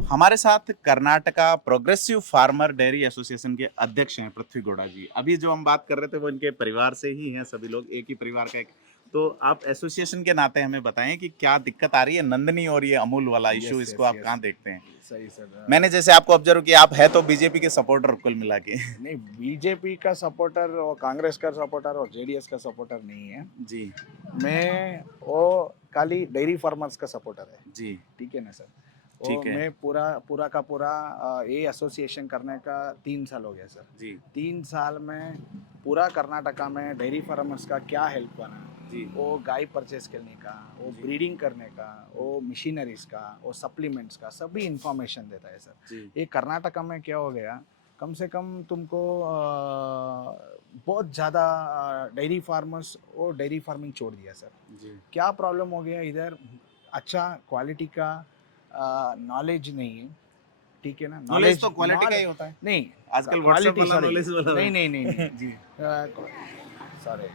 तो हमारे साथ Karnataka progressive farmer dairy association के अध्यक्ष हैं पृथ्वी गौड़ा जी। अभी जो हम बात कर रहे थे वो इनके परिवार से ही हैं, सभी लोग एक ही परिवार का एक। तो आप एसोसिएशन के नाते हमें बताएं कि क्या दिक्कत आ रही है नंदनी और ये अमूल वाला इशू, यस इसको यस आप यस कहाँ देखते हैं? सही सर। मैंने जैसे आपको ऑब्जर्व किया, आप है तो बीजेपी के सपोर्टर कुल मिला के। नहीं, बीजेपी का सपोर्टर और कांग्रेस का सपोर्टर और जेडीएस का सपोर्टर नहीं है। जी मैं वो खाली डेयरी फार्मर्स का सपोर्टर है। जी ठीक है ना सर। वो ठीक है। मैं पूरा पूरा का पूरा ये एसोसिएशन करने का 3 साल हो गया सर। जी 3 साल में पूरा कर्नाटका में डेयरी फार्मर्स का क्या हेल्प बना, जी वो गाय परचेस करने का, वो जी ब्रीडिंग करने का, वो मशीनरीज का, वो सप्लीमेंट्स का सभी इंफॉर्मेशन देता है सर। जी ये कर्नाटका में क्या हो गया, कम से कम तुमको बहुत ज़्यादा डेयरी फार्मर्स वो डेयरी फार्मिंग छोड़ दिया सर। जी क्या प्रॉब्लम हो गया इधर, अच्छा क्वालिटी का नॉलेज नहीं है। ठीक है ना, नॉलेज नॉलेज तो क्वालिटी का ही होता है नहीं, आजकल, व्हाट्सएप क्वालिटी वाला सॉरी, नॉलेज वाला नहीं नहीं नहीं नहीं जी सॉरी।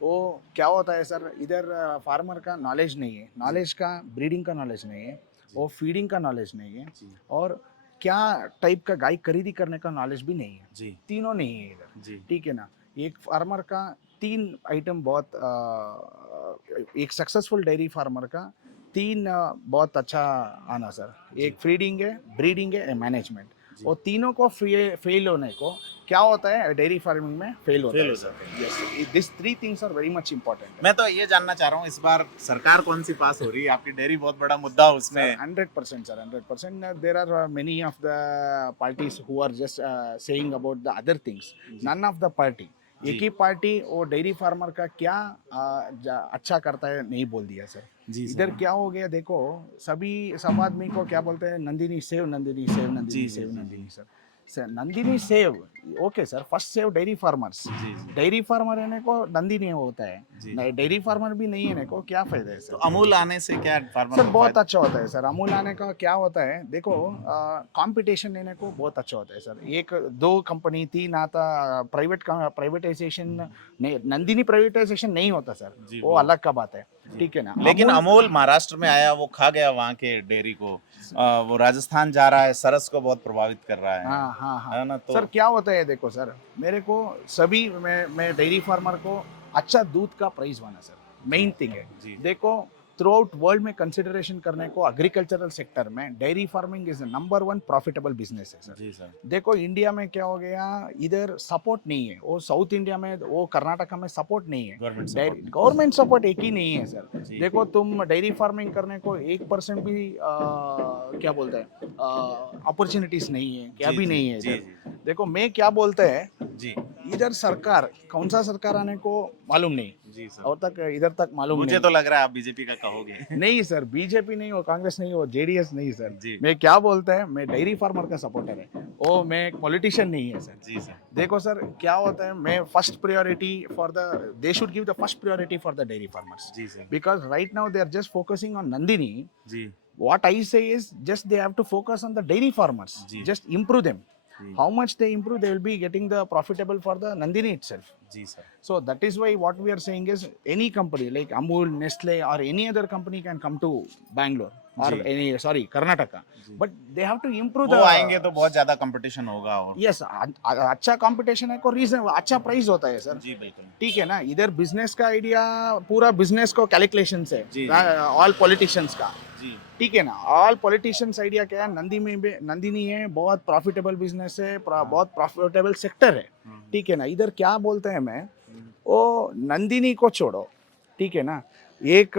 वो क्या होता है सर, इधर फार्मर का नॉलेज नहीं है, नॉलेज का ब्रीडिंग का नॉलेज नहीं है, वो फीडिंग का नॉलेज नहीं है, जी और क्या टाइप का गाय खरीदी करने का नॉलेज भी नहीं है। जी तीनों नहीं है इधर। जी ठीक है ना। एक फार्मर का 3 आइटम बहुत एक सक्सेसफुल डेयरी फार्मर का 3 बहुत अच्छा आना सर। जी एक फीडिंग है, ब्रीडिंग है, मैनेजमेंट। जी और तीनों को फेल होने को क्या होता है, डेयरी फार्मिंग में फेल होता फेल है हो सर। जाते हैं। Yes, this 3 things are very much important. मैं तो ये जानना चाह रहा हूँ, इस बार सरकार कौन सी पास हो रही है? आपकी डेयरी बहुत बड़ा मुद्दा सर उसमें। 100% sir, 100%। There are many of the parties who are just saying about the other things. जी नन ऑफ द पार्टी, जी एक ही पार्टी वो डेयरी फार्मर का क्या अच्छा करता है नहीं बोल दिया सर। जी इधर सर क्या हो गया देखो, सभी सब आदमी को क्या बोलते हैं, नंदिनी सेव, नंदिनी सेव, जी नंदिनी जी सेव, जी जी Nandini sir. Sir Nandini save, okay sir, first save dairy farmers. जी जी डेयरी फार्मर रहने को नंदिनी होता जी। है, डेयरी फार्मर भी नहीं है को क्या फायदा है तो सर। अमूल आने से क्या फार्मर सर को बहुत फायदा? अच्छा होता है सर, अमूल आने का क्या होता है देखो, कंपटीशन लेने को बहुत अच्छा होता है सर। एक दो कंपनी तीन आता, प्राइवेटाइजेशन नहीं, नंदिनी प्राइवेटाइजेशन नहीं होता सर, जी वो अलग का बात है। जी। ठीक है ना। लेकिन अमूल, अमूल महाराष्ट्र में आया, वो खा गया वहाँ के डेयरी को। वो राजस्थान जा रहा है, सरस को बहुत प्रभावित कर रहा हाँ हाँ हाँ है ना? सर, तो क्या होता है देखो सर, मेरे को सभी मैं डेयरी फार्मर को अच्छा दूध का प्राइस बना सर, जी मेन थिंग है। जी देखो थ्रू आउट वर्ल्ड में कंसिडरेशन करने को एग्रीकल्चरल सेक्टर में dairy farming is number 1 profitable business है सर। जी सर देखो इंडिया में क्या हो गया, इधर सपोर्ट नहीं है, वो साउथ इंडिया में, वो कर्नाटका में सपोर्ट नहीं है। Government dairy support government support एक ही नहीं है सर। जी देखो तुम डेयरी फार्मिंग करने को 1% भी क्या बोलते हैं अपॉर्चुनिटीज नहीं है, क्या जी भी जी नहीं है जी इधर। जी देखो मैं क्या बोलते हैं, जी इधर सरकार कौन सा सरकार आने को मालूम नहीं, जी सर। और तक इधर तक मालूम मुझे नहीं। तो लग रहा है आप बीजेपी का कहोगे। नहीं सर, बीजेपी नहीं हो, कांग्रेस नहीं हो, जेडीएस नहीं सर। जी मैं क्या बोलता है, मैं डेयरी फार्मर का सपोर्टर है, ओ मैं एक पॉलिटिशियन नहीं है सर। जी सर देखो सर क्या होता है, मैं first priority for the, they should give the first priority for the dairy farmers, जी sir because right now they are just focusing on Nandini. जी What I say is just they have to focus on the dairy farmers, जी just improve them. जी How much they improve, they will be getting the profitable for the Nandini itself. जी sir So that is why what we are saying is any company like Amul, Nestle or any other company can come to Bangalore or जी any, sorry, Karnataka, जी। but they have to improve वो the, आएंगे तो बहुत ज्यादा competition होगा और yes, अच्छा कंपटीशन है को रीजन, अच्छा प्राइस होता है सर। जी बिल्कुल ठीक है ना। इधर बिजनेस का आइडिया, पूरा बिजनेस को कैलकुलेशन से जी जी ऑल पॉलिटिशियंस का। जी ठीक है ना, ऑल पॉलिटिशियंस आइडिया क्या है, नंदिनी है, बहुत प्रॉफिटेबल बिजनेस है, बहुत प्रॉफिटेबल सेक्टर है। ठीक है ना। इधर क्या बोलते हैं मैं, वो नंदिनी को छोड़ो, ठीक है ना, एक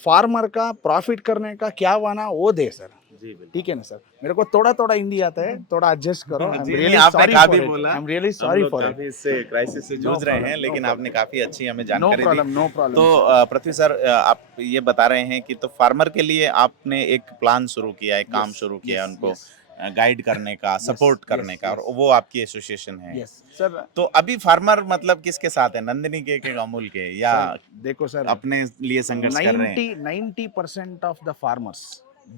फार्मर का प्रॉफिट करने का क्या बना वो दे सर। जी बिल्कुल ठीक है ना सर, मेरे को थोड़ा थोड़ा हिंदी आता है, थोड़ा एडजस्ट करो। आई एम जी नहीं, रियली आपने सॉरी काफी फॉर इट, बोला। आई एम रियली हम सॉरी लोग फॉर काफी इट। इससे क्राइसिस से नो जूझ रहे प्रॉब्लम, हैं, नो लेकिन आपने प्रॉब्लम, काफी अच्छी हमें नो जानकारी दी। प्रॉब्लम, नो तो प्रॉब्लम सर। पृथ्वी सर, आप ये बता रहे हैं कि तो फार्मर के लिए आपने एक प्लान शुरू किया, एक काम यस शुरू किया, यस उनको यस गाइड करने का, यस सपोर्ट करने यस का, और यस वो आपकी एसोसिएशन है। Yes sir. तो अभी फार्मर मतलब किसके साथ है, नंदिनी के अमूल के, या सर देखो सर, अपने लिए संघर्ष कर रहे हैं? 90% of the farmers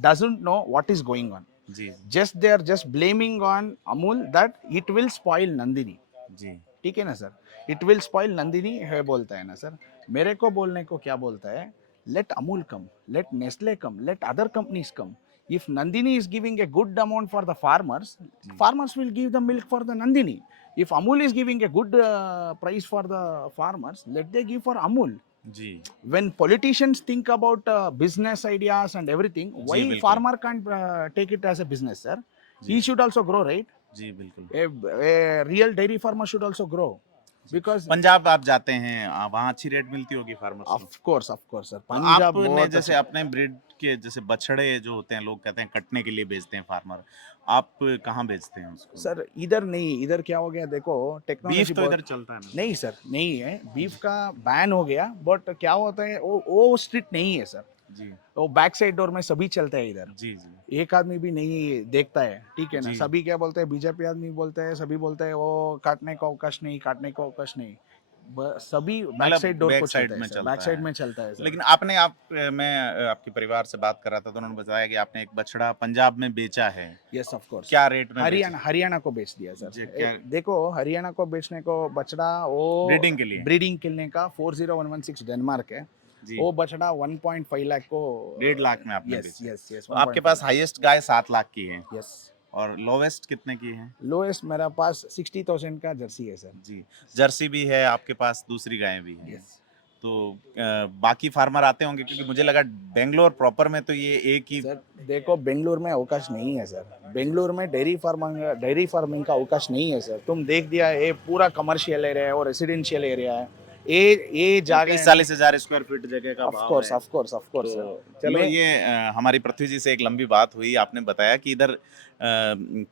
doesn't know what is going on. Ji Just they are just blaming on Amul that it will spoil Nandini. जी ठीक है ना sir, it will spoil Nandini है बोलता है ना सर। मेरे को बोलने को क्या बोलता है, let Amul come, let Nestle come, let other companies come, If Nandini is giving a good amount for the farmers, farmers will give the milk for the Nandini. If Amul is giving a good price for the farmers, let they give for Amul. जी When politicians think about business ideas and everything, why बिल्कुल। farmer can't take it as a business, sir? He should also grow, right? जी बिल्कुल। A real dairy farmer should also grow, because Punjab आप जाते हैं, वहाँ अच्छी rate मिलती होगी farmers को। of course, sir. तो Punjab आपने बहुत जैसे अच्छा। अपने ब्रीड के जैसे बछड़े जो होते हैं, लोग कहते हैं कटने के लिए बेचते हैं फार्मर, आप कहाँ बेचते हैं उसको? सर इधर नहीं, इधर क्या हो गया देखो, बीफ टेक्नोलॉजी तो इधर चलता है ना? नहीं सर, नहीं है, बीफ का बैन हो गया, बट क्या होता है वो स्ट्रिक्ट नहीं है सर, जी वो बैक साइड डोर में सभी चलता है इधर, जी जी एक आदमी भी नहीं देखता है, ठीक है ना? जी। सभी क्या बोलते हैं, बीजेपी आदमी बोलते हैं, सभी बोलते हैं वो काटने का अवकाश नहीं, काटने का अवकाश नहीं, सभी बैक मतलब साइड डोर बैक को साइड चलता में है सर, चलता बैक साइड है। में चलता है सर। लेकिन आपने मैं आपके परिवार से बात कर रहा था तो उन्होंने बताया कि आपने एक बछड़ा पंजाब में बेचा है। Yes of course. क्या रेट में हरियाणा को बेच दिया जी, सर। क्या- देखो हरियाणा को बेचने को बछड़ा वो ब्रीडिंग के लिए? ब्रीडिंग के का 40116 डेनमार्क है, जी वो बछड़ा 1.5 लाख को 1.5 लाख में आपने यस बेचा। Yes yes. तो आपके पास हाईएस्ट गाय 7 लाख की है यस, और लोवेस्ट कितने की है? लोएस्ट मेरा पास 60,000 का जर्सी है सर। जी जर्सी भी है आपके पास, दूसरी गायें भी हैं। यस तो बाकी फार्मर आते होंगे, क्योंकि मुझे लगा बेंगलोर प्रॉपर में तो ये एक ही। सर देखो बेंगलुरु में अवकाश नहीं है सर, बेंगलुरु में डेयरी फार्मिंग का अवकाश नहीं है सर। तुम देख दिया, ये पूरा कमर्शियल एरिया है और रेसिडेंशियल एरिया है, ये जाके 30-40 स्क्वायर फीट जगह का ऑफ भाव कोर्स है। ऑफ कोर्स ऑफ कोर्स तो सर। चलो चलो ये हमारी पृथ्वी जी से एक लंबी बात हुई। आपने बताया कि इधर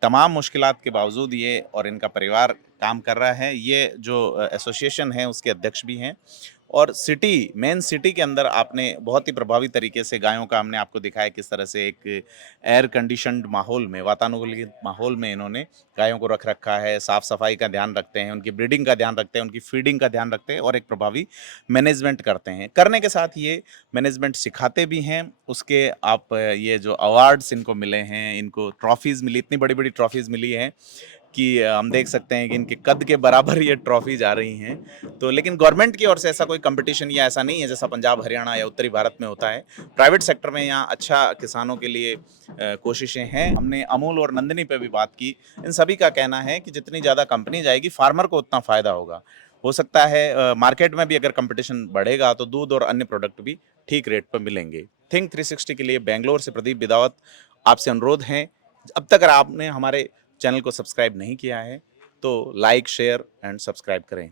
तमाम मुश्किलात के बावजूद ये और इनका परिवार काम कर रहा है। ये जो एसोसिएशन है उसके अध्यक्ष भी हैं, और मेन सिटी के अंदर आपने बहुत ही प्रभावी तरीके से गायों का हमने आपको दिखाया किस तरह से एक एयर कंडीशनड माहौल में, वातानुकूलित माहौल में इन्होंने गायों को रख रखा है। साफ़ सफाई का ध्यान रखते हैं, उनकी ब्रीडिंग का ध्यान रखते हैं, उनकी फीडिंग का ध्यान रखते हैं और एक प्रभावी मैनेजमेंट करते हैं। करने के साथ ये मैनेजमेंट सिखाते भी हैं। उसके आप ये जो अवार्ड्स इनको मिले हैं, इनको ट्रॉफीज़ मिली, इतनी बड़ी बड़ी ट्रॉफीज़ मिली हैं कि हम देख सकते हैं कि इनके कद के बराबर ये ट्रॉफीज आ रही हैं। तो लेकिन गवर्नमेंट की ओर से ऐसा कोई कंपटीशन या ऐसा नहीं है जैसा पंजाब हरियाणा या उत्तरी भारत में होता है। प्राइवेट सेक्टर में यहाँ अच्छा किसानों के लिए कोशिशें हैं। हमने अमूल और नंदिनी पे भी बात की। इन सभी का कहना है कि जितनी ज़्यादा कंपनी जाएगी फार्मर को उतना फ़ायदा होगा। हो सकता है मार्केट में भी अगर कंपटीशन बढ़ेगा तो दूध और अन्य प्रोडक्ट भी ठीक रेट पर मिलेंगे। थिंक 360 के लिए बेंगलोर से प्रदीप बिदावत आपसे अनुरोध है, अब तक अगर आपने हमारे चैनल को सब्सक्राइब नहीं किया है तो लाइक, शेयर एंड सब्सक्राइब करें।